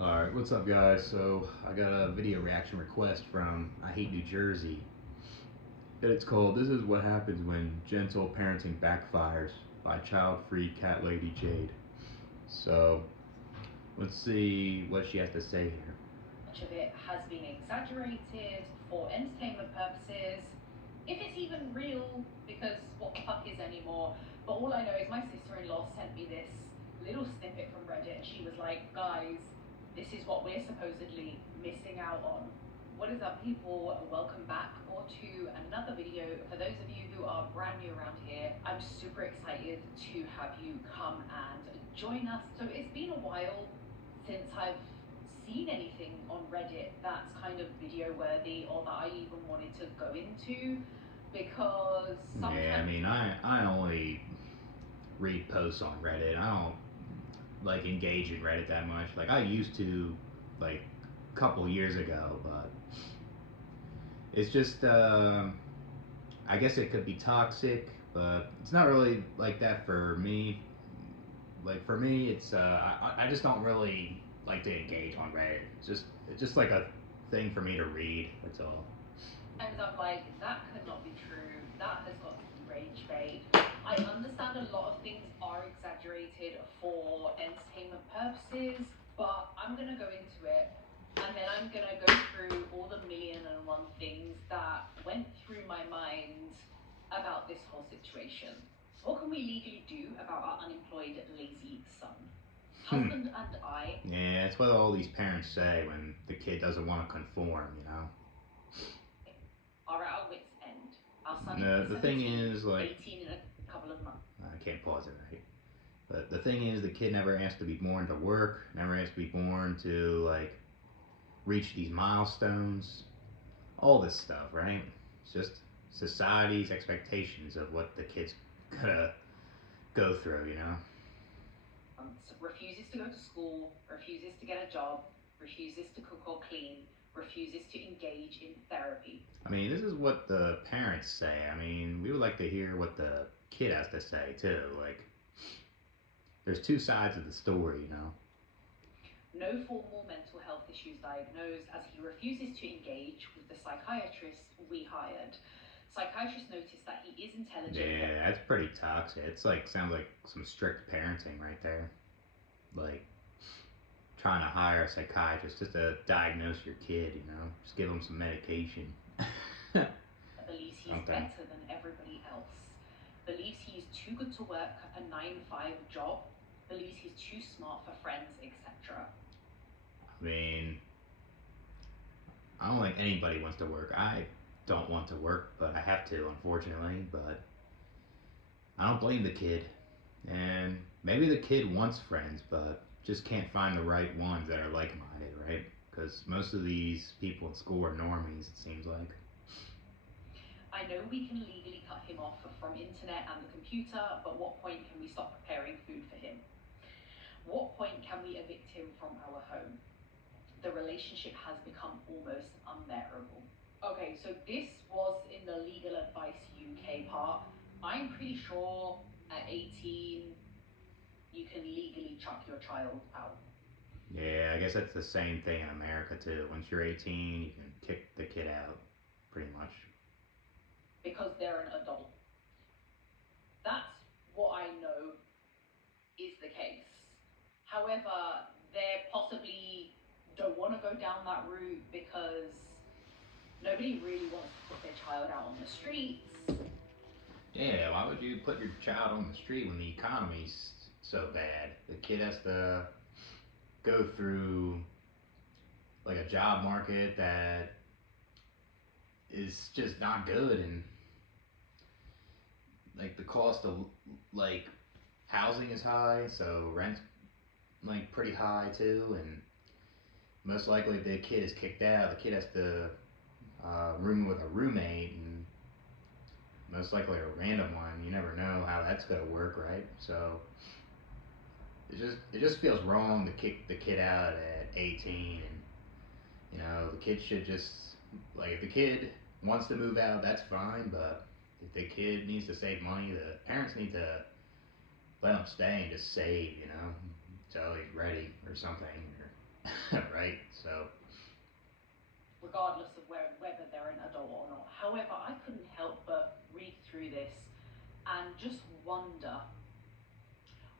Alright, what's up guys? So, I got a video reaction request from I Hate New Jersey. And it's called This Is What Happens When Gentle Parenting Backfires by child-free cat lady Jade. So, let's see what she has to say here. Much of it has been exaggerated for entertainment purposes, if it's even real, because what the fuck is anymore. But all I know is my sister-in-law sent me this little snippet from Reddit and she was like, guys, this is what we're supposedly missing out on. What is up, people? Welcome back or to another video. For those of you who are brand new around here, I'm super excited to have you come and join us. So it's been a while since I've seen anything on Reddit that's kind of video worthy or that I even wanted to go into, because Yeah, I sometimes mean, I only read posts on Reddit. I don't, like, engage in Reddit that much. Like, I used to, like, a couple years ago, but it's just, I guess it could be toxic, but it's not really like that for me. Like for me, it's I just don't really like to engage on Reddit. It's just like a thing for me to read. That's all. I'm like, that could not be true. That has got to be rage bait. I understand a lot of things are exaggerated for entertainment purposes, but I'm gonna go into it and then I'm gonna go through all the million and one things that went through my mind about this whole situation. What can we legally do about our unemployed, lazy son? Hmm. Husband and I Yeah, that's what all these parents say when the kid doesn't want to conform. are at our wits' end. Our son is The thing 17, is, like, 18 in a couple of months. I can't pause it right. But the thing is, the kid never asked to be born to work. Never asked to be born to like reach these milestones. All this stuff, right? It's just society's expectations of what the kid's gonna go through. Refuses to go to school, refuses to get a job, refuses to cook or clean, refuses to engage in therapy. I mean, this is what the parents say. I mean, we would like to hear what the kid has to say too. Like, there's two sides of the story. No formal mental health issues diagnosed, as he refuses to engage with the psychiatrist we hired. Psychiatrist noticed that he is intelligent but Yeah, that's pretty toxic. It's like sounds like some strict parenting right there. Like trying to hire a psychiatrist just to diagnose your kid. Just give them some medication. believes he's Something. better than everybody else, believes he's too good to work a 9 to 5 job, believes he's too smart for friends, etc. I mean, I don't think anybody wants to work. I don't want to work, but I have to, unfortunately. But I don't blame the kid. And maybe the kid wants friends, but just can't find the right ones that are like minded, right? Because most of these people in school are normies, it seems like. I know we can legally cut him off from internet and the computer, but what point can we stop preparing food for him? What point can we evict him from our home? The relationship has become almost unbearable. Okay, so this was in the legal advice UK part. I'm pretty sure at 18 you can legally chuck your child out Yeah, I guess that's the same thing in America, too. Once you're 18, you can kick the kid out, pretty much. because they're an adult. That's what I know is the case. However, they possibly don't want to go down that route because nobody really wants to put their child out on the streets. Yeah, why would you put your child on the street when the economy's so bad? The kid has to go through like a job market that is just not good, and like the cost of like housing is high, so rent's like pretty high too, and most likely if the kid is kicked out, the kid has to room with a roommate, and most likely a random one. You never know how that's gonna work, right? So it just feels wrong to kick the kid out at 18, and the kid should just like if the kid wants to move out, that's fine, but if the kid needs to save money, the parents need to let him stay and just save, until he's ready or something. Right? So, regardless of whether they're an adult or not. However, I couldn't help but read through this and just wonder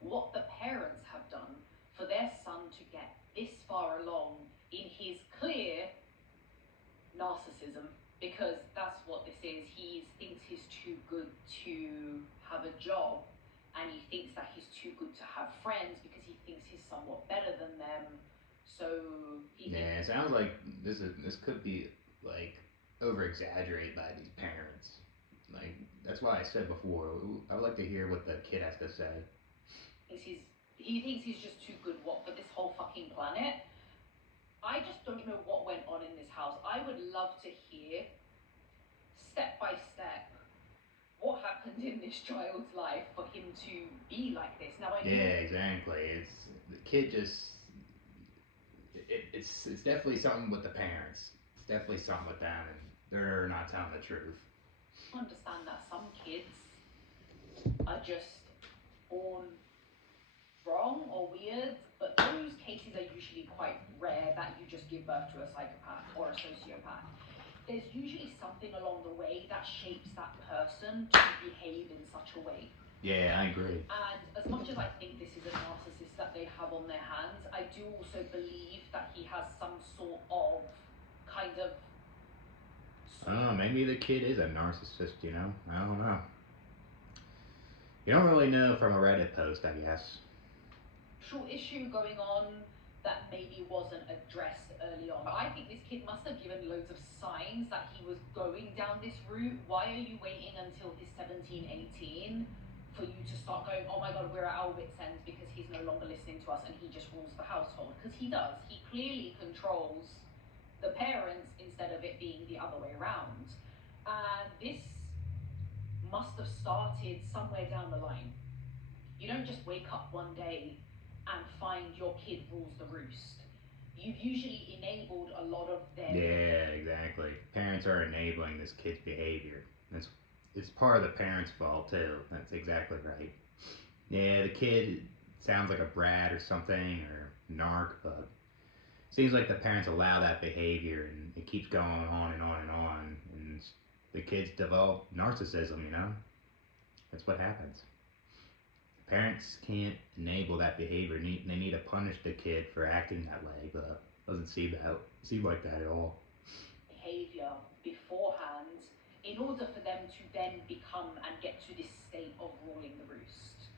what the parents have done for their son to get this far along in his clear narcissism, because that's what this is. He thinks he's too good to have a job, and he thinks that he's too good to have friends because he thinks he's somewhat better than them. So he thinks. yeah, it sounds like this could be like over exaggerated by these parents. Like that's why I said before, I would like to hear what the kid has to say. He thinks he's just too good what for this whole fucking planet. I just don't know what went on in this house. I would love to hear step by step what happened in this child's life for him to be like this. Now I know. Yeah, exactly. It's the kid just it's definitely something with the parents. It's definitely something with them, and they're not telling the truth. I understand that some kids are just born wrong or weird, but those cases are usually quite rare that you just give birth to a psychopath or a sociopath. There's usually something along the way that shapes that person to behave in such a way. Yeah, I agree. And as much as I think this is a narcissist that they have on their hands, I do also believe that he has some sort of kind of Oh, maybe the kid is a narcissist. I don't know. You don't really know from a Reddit post, I guess. social issue going on that maybe wasn't addressed early on. But I think this kid must have given loads of signs that he was going down this route. Why are you waiting until he's 17, 18 for you to start going, oh my god, we're at our wits' ends because he's no longer listening to us and he just rules the household? Because he does. He clearly controls the parents instead of it being the other way around. And this must have started somewhere down the line. You don't just wake up one day and find your kid rules the roost. You've usually enabled a lot of their. Yeah, exactly. Parents are enabling this kid's behavior. It's part of the parents' fault too. That's exactly right. Yeah, the kid sounds like a brat or something or narc, but seems like the parents allow that behavior and it keeps going on and on and on, and the kids develop narcissism. That's what happens. Parents can't enable that behavior. They need to punish the kid for acting that way, but it doesn't seem like that at all. Behavior beforehand in order for them to then become and get to this state of ruling the roost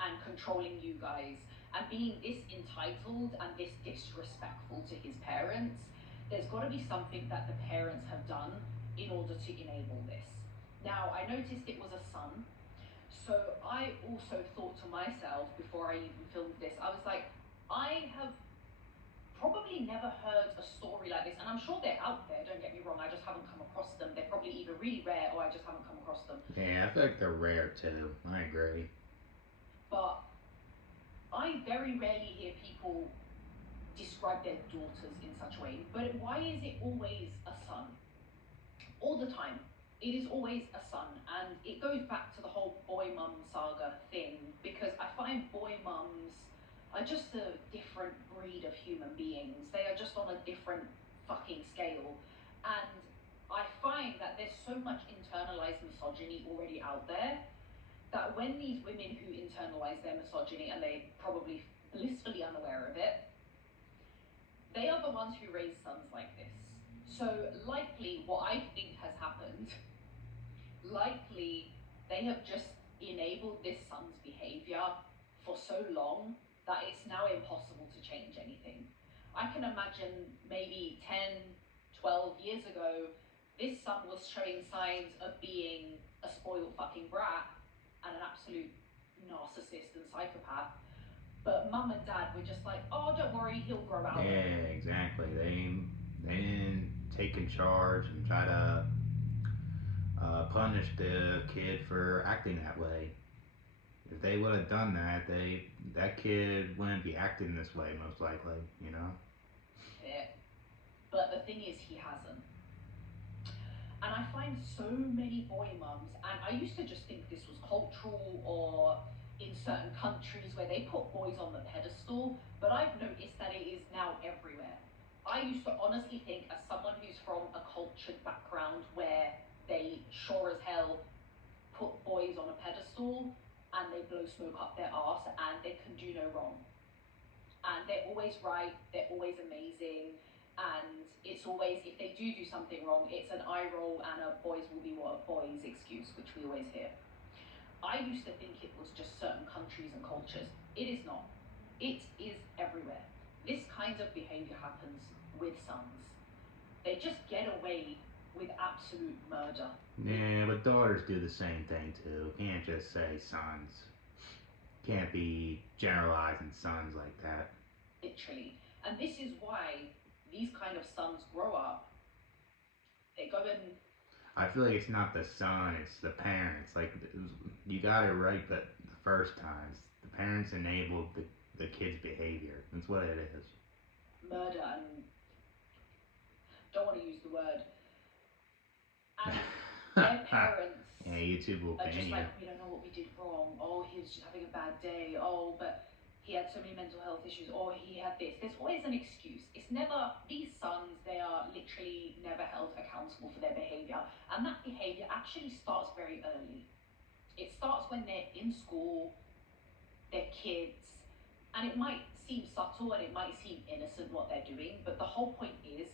and controlling you guys and being this entitled and this disrespectful to his parents. There's got to be something that the parents have done in order to enable this. Now, I noticed it was a son. So I also thought to myself before I even filmed this, I was like, I have probably never heard a story like this, and I'm sure they're out there, don't get me wrong, I just haven't come across them. They're probably either really rare or I just haven't come across them. Yeah, I feel like they're rare too. I agree. But I very rarely hear people describe their daughters in such a way. But why is it always a son? All the time. It is always a son, and it goes back to the whole boy mum saga thing because I find boy mums are just a different breed of human beings. They are just on a different fucking scale, and I find that there's so much internalized misogyny already out there that when these women who internalize their misogyny and they probably blissfully unaware of it, they are the ones who raise sons like this. So likely what I think has happened, likely they have just enabled this son's behavior for so long that it's now impossible to change anything. I can imagine maybe 10, 12 years ago, this son was showing signs of being a spoiled fucking brat and an absolute narcissist and psychopath. But mum and dad were just like, oh, don't worry, he'll grow out of it. Yeah, exactly. They didn't take in charge and try to punish the kid for acting that way. If they would have done that, that kid wouldn't be acting this way most likely. Yeah. But the thing is, he hasn't. And I find so many boy mums, and I used to just think this was cultural or in certain countries where they put boys on the pedestal, but I've noticed that it is now everywhere. I used to honestly think, as someone who's from a cultured background where they sure as hell put boys on a pedestal and they blow smoke up their arse and they can do no wrong. And they're always right, they're always amazing, and it's always, if they do something wrong, it's an eye roll and a boys will be what boys excuse, which we always hear. I used to think it was just certain countries and cultures. It is not. It is everywhere. This kind of behavior happens with sons. They just get away with absolute murder. Yeah, but daughters do the same thing too. Can't just say sons. Can't be generalizing sons like that. Literally. And this is why these kind of sons grow up, they go and I feel like it's not the son, it's the parents. Like, you got it right the first times. The parents enabled the kid's behavior. That's what it is. murder and don't want to use the word. And their parents Yeah, YouTube will are ban just you. like, we don't know what we did wrong. Oh, he was just having a bad day. Oh, but he had so many mental health issues. Or he had this. There's always an excuse. It's never, these sons, they are literally never held accountable for their behavior. And that behavior actually starts very early. It starts when they're in school, they're kids, and it might seem subtle and it might seem innocent what they're doing, but the whole point is,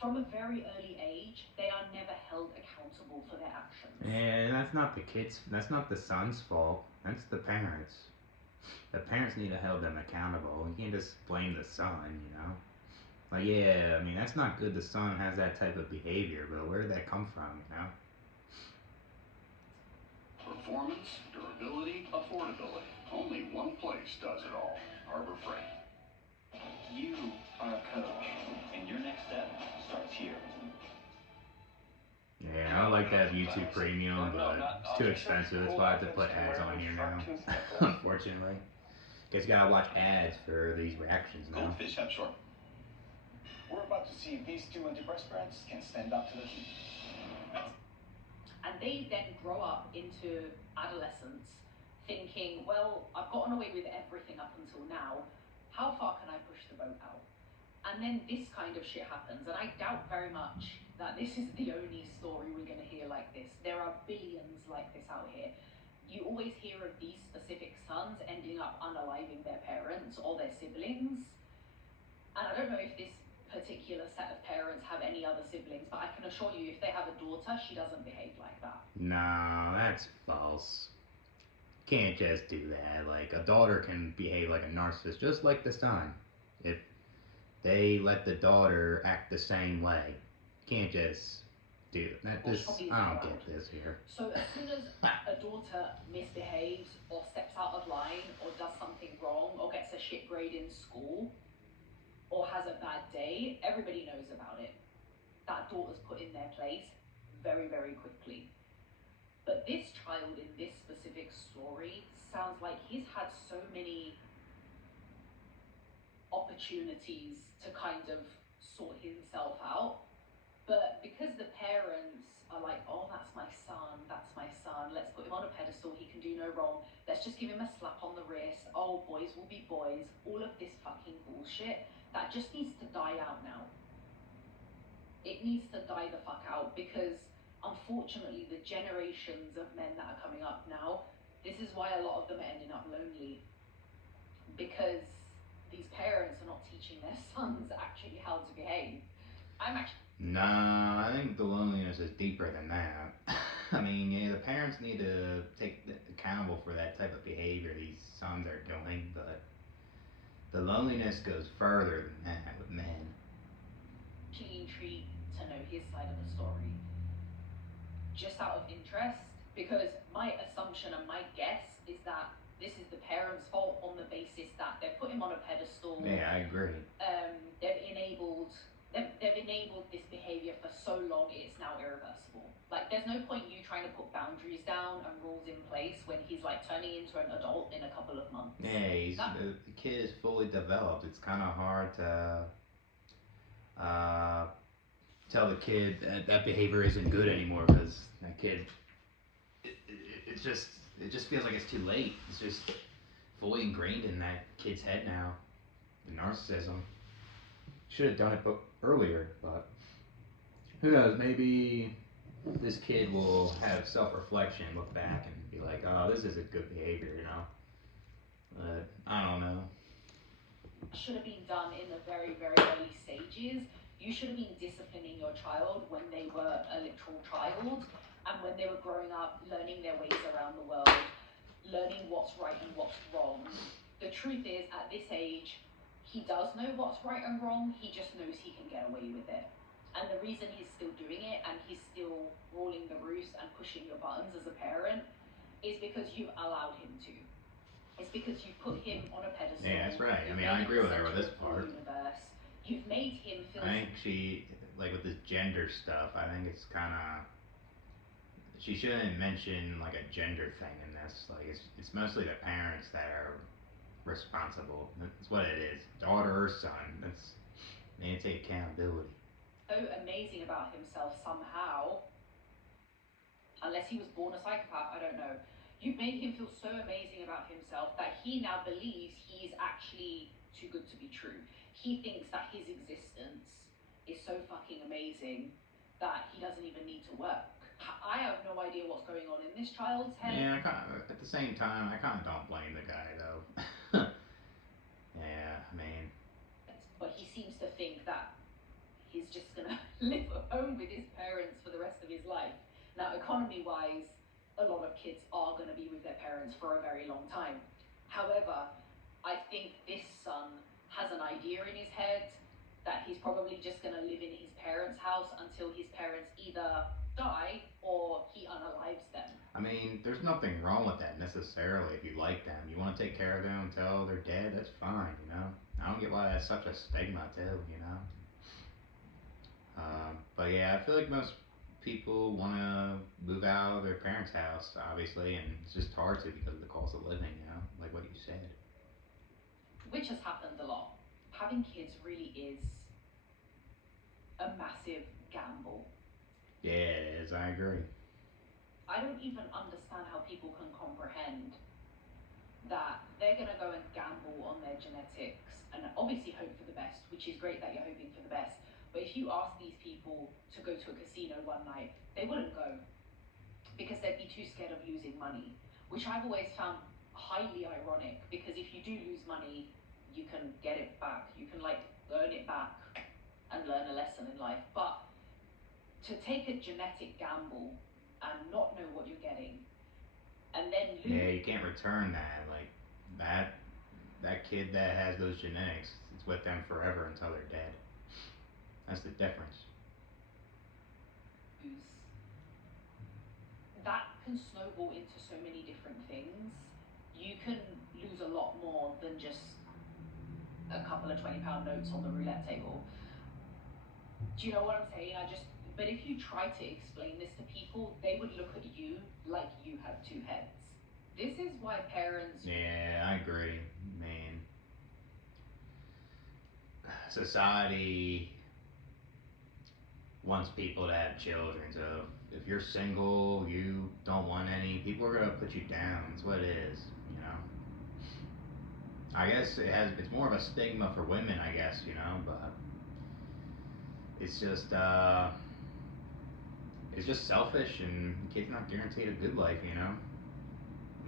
from a very early age, they are never held accountable for their actions. And that's not the kids. That's not the son's fault. That's the parents. The parents need to hold them accountable. You can't just blame the son. Like, yeah, I mean, that's not good. The son has that type of behavior, but where did that come from? Performance, durability, affordability. Only one place does it all. Harbor Freight. You are a coach, and your next step starts here. Yeah, I like to have YouTube Premium, but it's too expensive. That's why I have to put ads on here now. Unfortunately, guess you gotta watch ads for these reactions now. Goldfish have short. We're about to see if these two antiperspirants can stand up to the heat. And they then grow up into adolescence thinking, well, I've gotten away with everything up until now. How far can I push the boat out? And then this kind of shit happens. And I doubt very much that this is the only story we're going to hear like this. There are billions like this out here. You always hear of these specific sons ending up unaliving their parents or their siblings. And I don't know if this particular set of parents have any other siblings, but I can assure you, if they have a daughter, she doesn't behave like that. No, that's false. Can't just do that. Like, a daughter can behave like a narcissist, just like the son. If they let the daughter act the same way, can't just do that. Well, she This probably I isn't don't allowed. get this here. So as soon as a daughter misbehaves or steps out of line or does something wrong or gets a shit grade in school or has a bad day, everybody knows about it. That daughter's put in their place very, very quickly. But this child in this specific story sounds like he's had so many opportunities to kind of sort himself out. But because the parents are like, oh, that's my son, let's put him on a pedestal, he can do no wrong, let's just give him a slap on the wrist, oh, boys will be boys, all of this fucking bullshit, that just needs to die out now. It needs to die the fuck out, because unfortunately the generations of men that are coming up now, this is why a lot of them are ending up lonely, because these parents are not teaching their sons actually how to behave. Nah, I think the loneliness is deeper than that. I mean, yeah, the parents need to take accountable for that type of behavior these sons are doing, but the loneliness goes further than that with men. actually intrigued to know his side of the story, just out of interest, because my assumption and my guess is that this is the parents' fault on the basis that they've put him on a pedestal. Yeah, I agree. They've enabled this behavior for so long it's now irreversible. Like, there's no point you trying to put boundaries down and rules in place when he's like turning into an adult in a couple of months. Yeah, the kid is fully developed. It's kind of hard to uh, tell the kid that behavior isn't good anymore because that kid, it just feels like it's too late. It's just fully ingrained in that kid's head now. The narcissism should have done it earlier. But who knows? Maybe this kid will have self-reflection, look back, and be like, "Oh, this isn't good behavior," you know. But I don't know. Should have been done in the very, very early stages. You should have been disciplining your child when they were a literal child and when they were growing up, learning their ways around the world, learning what's right and what's wrong. The truth is, at this age, he does know what's right and wrong, he just knows he can get away with it. And the reason he's still doing it and he's still ruling the roost and pushing your buttons as a parent is because you've allowed him to. It's because you put him on a pedestal. Yeah, that's right. I You've mean, made I him agree the with her with center this of the part. universe. You've made him feel. I think she, like with this gender stuff, I think it's kind of, she shouldn't mention like a gender thing in this. Like it's mostly the parents that are responsible. That's what it is. Daughter or son. That's, they need to take accountability. So amazing about himself somehow, unless he was born a psychopath, I don't know. You've made him feel so amazing about himself that he now believes he's actually too good to be true. He thinks that his existence is so fucking amazing that he doesn't even need to work. I have no idea what's going on in this child's head. Yeah, at the same time, I kind of don't blame the guy though. Yeah, I mean, But he seems to think that he's just gonna live at home with his parents for the rest of his life. Now, economy wise, a lot of kids are gonna be with their parents for a very long time. However, I think this son has an idea in his head that he's probably just gonna live in his parents' house until his parents either die or he unalives them. I mean, there's nothing wrong with that necessarily. If you like them, you want to take care of them until they're dead. That's fine, you know. I don't get why that's such a stigma too, you know. But yeah, I feel like most people want to move out of their parents' house, obviously, and it's just hard to because of the cost of living, you know, like what you said. Which has happened a lot. Having kids really is a massive gamble. Yeah, it is. I agree. I don't even understand how people can comprehend that they're going to go and gamble on their genetics and obviously hope for the best, which is great that you're hoping for the best. But if you ask these people to go to a casino one night, they wouldn't go because they'd be too scared of losing money, which I've always found highly ironic because if you do lose money, you can get it back. You can like earn it back and learn a lesson in life. But to take a genetic gamble and not know what you're getting and then lose. Yeah, you can't return that. Like that that kid that has those genetics, it's with them forever until they're dead. That's the difference. That can snowball into so many different things. You can lose a lot more than just a couple of £20 notes on the roulette table. Do you know what I'm saying? But if you try to explain this to people, they would look at you like you have two heads. This is why parents. Yeah, I agree. Man, society wants people to have children. So if you're single, you don't want any, people are gonna put you down. That's what it is, you know. I guess it's more of a stigma for women, I guess, you know, but it's just it's just selfish and the kid's not guaranteed a good life, you know.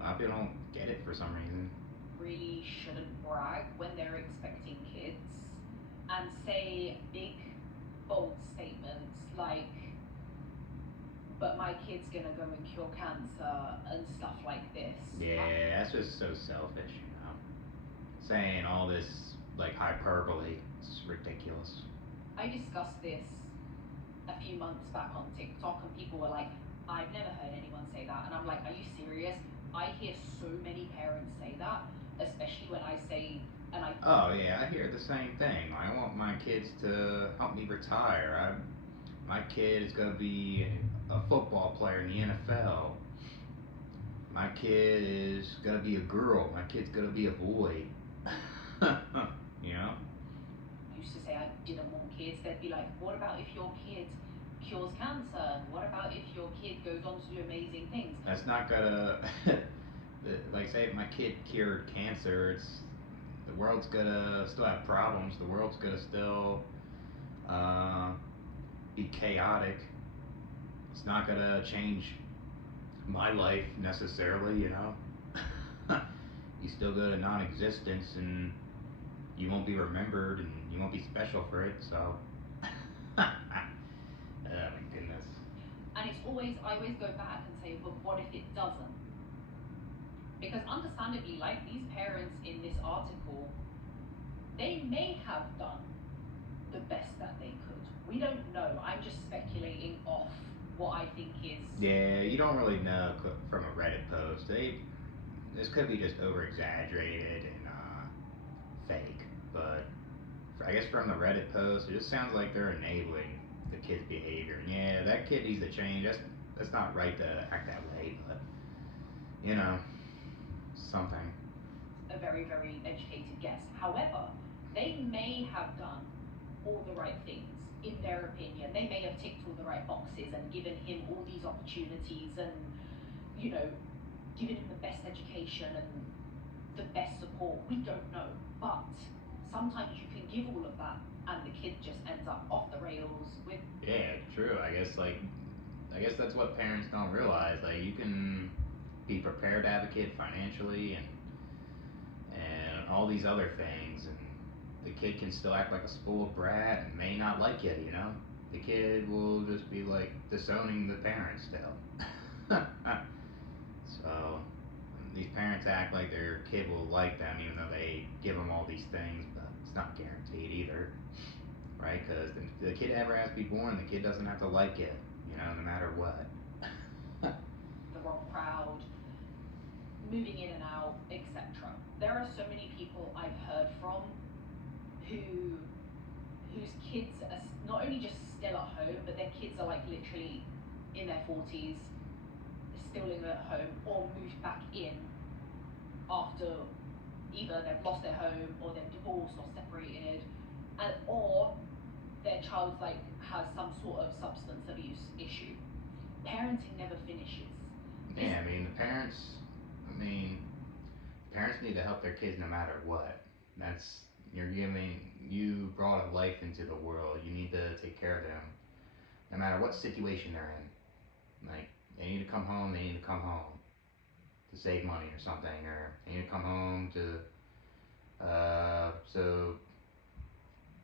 A lot of people don't get it for some reason. Really shouldn't brag when they're expecting kids and say big, bold statements like, but my kid's gonna go and cure cancer and stuff like this. Yeah, that's just so selfish, you know. Saying all this like hyperbole, it's ridiculous. I discussed this a few months back on TikTok and people were like, I've never heard anyone say that. And I'm like, are you serious? I hear so many parents say that, especially when I say, and I. Oh yeah, I hear the same thing. I want my kids to help me retire. My kid is gonna be a football player in the NFL. My kid is gonna be a girl. My kid's gonna be a boy. You know? Used to say I didn't want kids, they'd be like, what about if your kid cures cancer? What about if your kid goes on to do amazing things? That's not gonna like say if my kid cured cancer, it's the world's gonna still have problems. The world's gonna still Uh, be chaotic. It's not gonna change my life necessarily, you know. You still go to non-existence, and you won't be remembered, and you won't be special for it. So, oh my goodness. And it's always, I always go back and say, but what if it doesn't? Because understandably, like these parents in this article, they may have done the best that they could. We don't know. I'm just speculating off what I think is. Yeah, you don't really know from a Reddit post. This could be just over exaggerated and fake, but I guess from the Reddit post, it just sounds like they're enabling the kid's behavior. And yeah, that kid needs to change. That's not right to act that way, but you know, something. A very, very educated guess. However, they may have done all the right things, in their opinion. They may have ticked all the right boxes and given him all these opportunities and, you know, given him the best education and the best support. We don't know. But sometimes you can give all of that and the kid just ends up off the rails with. Yeah, true. I guess that's what parents don't realize. Like you can be prepared to have a kid financially and all these other things, and the kid can still act like a spoiled brat and may not like you. You know, the kid will just be like disowning the parents still. So these parents act like their kid will like them even though they give them all these things, but it's not guaranteed either, right? Because the kid ever has to be born, the kid doesn't have to like it, you know, no matter what. The wrong crowd, moving in and out, etc. There are so many people I've heard from who whose kids are not only just still at home, but their kids are like literally in their 40s, still living at home, or moved back in after either they've lost their home or they're divorced or separated, and or their child like has some sort of substance abuse issue. Parenting never finishes. Yeah, I mean, I mean, parents need to help their kids no matter what. That's, you brought a life into the world. You need to take care of them no matter what situation they're in. Like, they need to come home, they need to come home to save money or something, or they need to come home so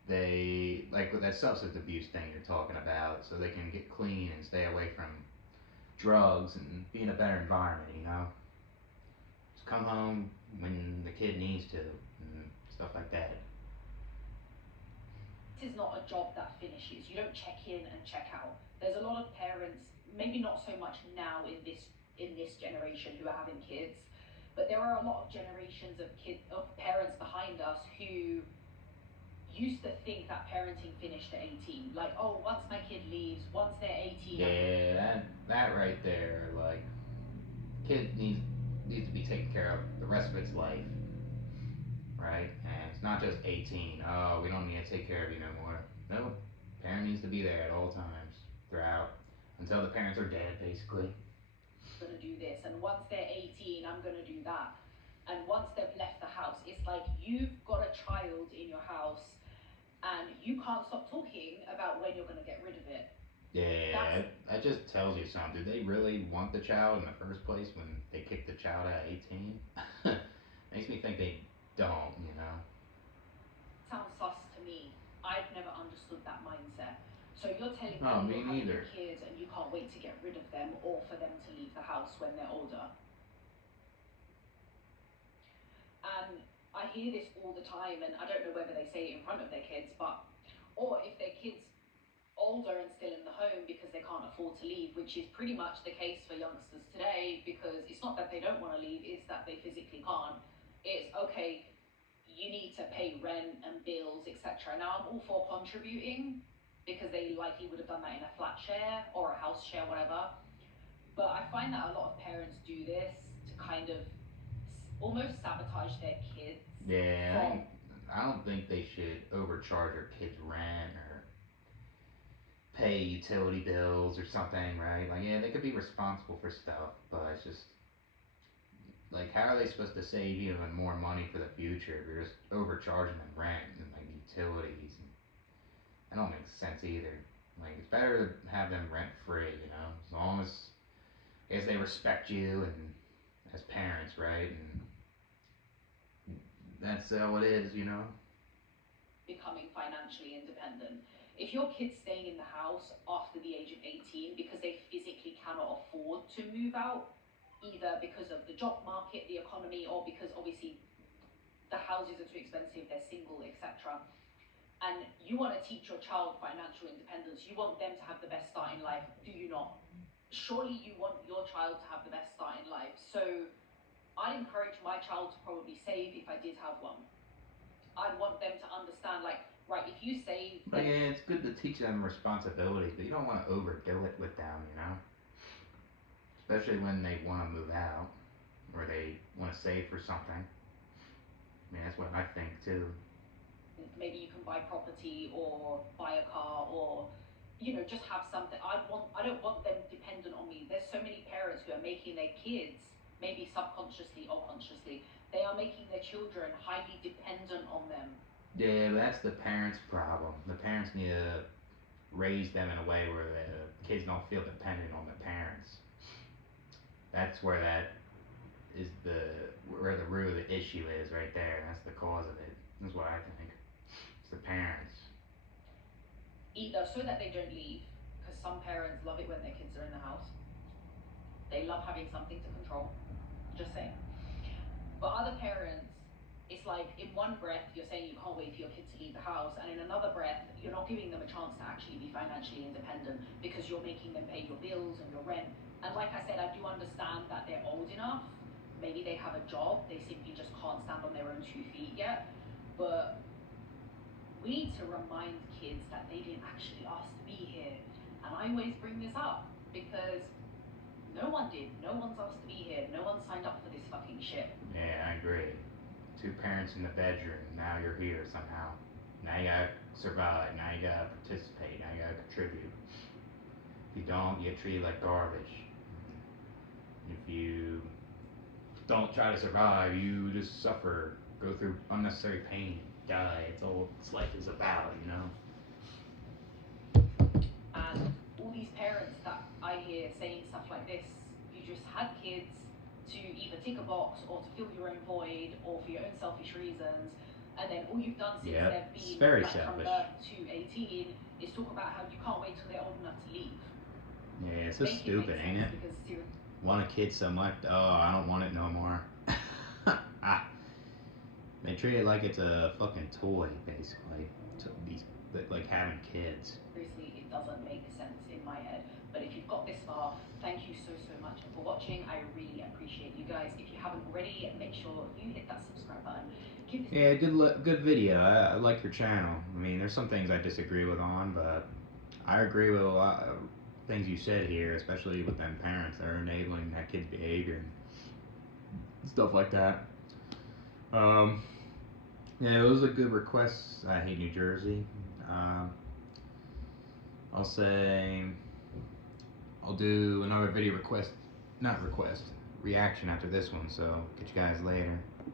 they, like with that substance abuse thing you're talking about, so they can get clean and stay away from drugs and be in a better environment, you know? Just come home when the kid needs to and stuff like that. This is not a job that finishes. You don't check in and check out. There's a lot of parents, maybe not so much now in this generation who are having kids, but there are a lot of generations of parents behind us who used to think that parenting finished at 18. Like, oh, once my kid leaves, once they're 18, Yeah, that right there, like, kid needs to be taken care of the rest of its life, right? And it's not just 18. Oh, we don't need to take care of you no more. Nope. Parent needs to be there at all times throughout until the parents are dead, basically. I'm going to do this. And once they're 18, I'm going to do that. And once they've left the house, it's like you've got a child in your house and you can't stop talking about when you're going to get rid of it. Yeah, that just tells you something. Did they really want the child in the first place when they kicked the child out at 18? Makes me think they don't, you know? Sounds sus to me. I've never understood that mindset. So you're telling Oh, me me you're having a neither. kid and you can't wait to get rid of them or for them to leave the house when they're older. And I hear this all the time, and I don't know whether they say it in front of their kids, but or if their kids older and still in the home because they can't afford to leave, which is pretty much the case for youngsters today, because it's not that they don't want to leave, it's that they physically can't. It's okay, you need to pay rent and bills, etc. Now I'm all for contributing because they likely would have done that in a flat share or a house share, whatever. But I find that a lot of parents do this to kind of almost sabotage their kids Yeah, from. I don't think they should overcharge their kids' rent or pay utility bills or something, right? Like, yeah, they could be responsible for stuff, but it's just like, how are they supposed to save even more money for the future if you're just overcharging them rent and like utilities? And that don't make sense either. Like it's better to have them rent free, you know, as long as they respect you and as parents, right? And that's how it is, you know. Becoming financially independent. If your kid's staying in the house after the age of 18 because they physically cannot afford to move out, either because of the job market, the economy, or because obviously the houses are too expensive, they're single, etc., and you want to teach your child financial independence, you want them to have the best start in life, do you not? Surely you want your child to have the best start in life. So I'd encourage my child to probably save if I did have one. I'd want them to understand, like, right, if you save, But yeah, it's good to teach them responsibility, but you don't want to overdo it with them, you know. Especially when they want to move out or they want to save for something. I mean, that's what I think too. maybe you can buy property or buy a car or just have something. I don't want them dependent on me. There's so many parents who are making their kids, maybe subconsciously or consciously, they are making their children highly dependent on them. Yeah, but that's the parents' problem. The parents need to raise them in a way where the kids don't feel dependent on the parents. That's where that is where the root of the issue is right there. That's the cause of it. That's what I think. It's the parents. Either so that they don't leave, because some parents love it when their kids are in the house. They love having something to control. Just saying. But other parents, it's like in one breath you're saying you can't wait for your kid to leave the house, and in another breath you're not giving them a chance to actually be financially independent because you're making them pay your bills and your rent. And like I said, I do understand that they're old enough. Maybe they have a job, they simply just can't stand on their own 2 feet yet. But we need to remind kids that they didn't actually ask to be here. And I always bring this up because no one did. No one's asked to be here. No one signed up for this fucking shit. Yeah, I agree. Two parents in the bedroom. Now you're here somehow. Now you gotta survive. Now you gotta participate. Now you gotta contribute. If you don't, you get treated like garbage. If you don't try to survive, you just suffer, go through unnecessary pain, die. It's all this life is about, you know. And all these parents that I hear saying stuff like this, you just had kids to either tick a box or to fill your own void or for your own selfish reasons, and then all you've done since Yep, they've it's been very like from selfish. birth to 18 is talk about how you can't wait till they're old enough to leave. Yeah, it's so Make it make stupid, ain't sense it? because Want a kid so much. Oh, I don't want it no more. Ah, they treat it like it's a fucking toy, basically. To these, like having kids. seriously, it doesn't make sense in my head. But if you've got this far, thank you so much for watching. I really appreciate you guys. If you haven't already, make sure you hit that subscribe button. Give this Yeah, good video. I like your channel. I mean, there's some things I disagree with on, but I agree with a lot of things you said here, especially with them parents that are enabling that kid's behavior and stuff like that. Um, yeah, it was a good request. I hate New Jersey. Um, I'll say I'll do another video request, not request, reaction after this one. So catch you guys later.